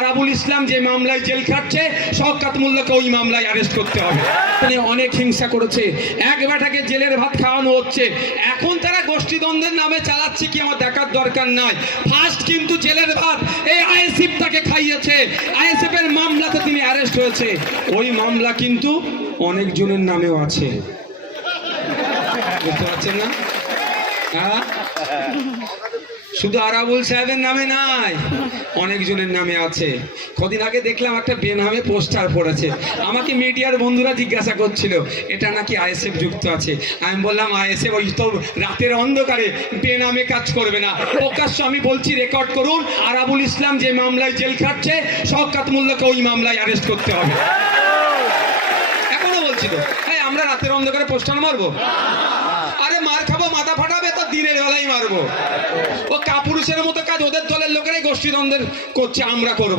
আরাবুল ইসলাম যে মামলায় জেল খাটছে শওকত মোল্লাকে ওই মামলায় অ্যারেস্ট করতে হবে। অনেক হিংসা করেছে, এক বেটাকে জেলের ভাত খাওয়ানো হচ্ছে। এখন তারা গোষ্ঠীদ্বন্দ্বের নামে চালাচ্ছে কি আমার দেখার দরকার নাই। ফার্স্ট কিন্তু জেলের ভাত এই আইএসএফ তাকে খাইয়েছে, আইএসএফ এর মামলাতে তিনি অ্যারেস্ট হয়েছে। ওই মামলা কিন্তু অনেক জনের নামেও আছে, বুঝতে পারছেন না? হ্যাঁ, শুধু আরাবুল সাহেবের নামে নাই, অনেক জনের নামে আছে। কদিন আগে দেখলাম একটা বেনামে পোস্টার পড়েছে, আমাকে মিডিয়ার বন্ধুরা জিজ্ঞাসা করছিল এটা নাকি আইএসএফ যুক্ত আছে। আমি বললাম আইএসএফ ওই তো রাতের অন্ধকারে বেনামে কাজ করবে না। প্রকাশ্য আমি বলছি, রেকর্ড করুন, আরাবুল ইসলাম যে মামলায় জেল খাটছে শওকত মোল্লাকে ওই মামলায় অ্যারেস্ট করতে হবে। এখনো বলছি তো, আমরা রাতের অন্ধকারে পোস্টার মারবো? আরে মার খাবো, মাথা ফাটাবে তো দিনের বেলায় মারবো। ও কাপুরুষের মতো কাজ ওদের দলের লোকেরাই গোষ্ঠীদ্বন্দ্বের করছে, আমরা করবো।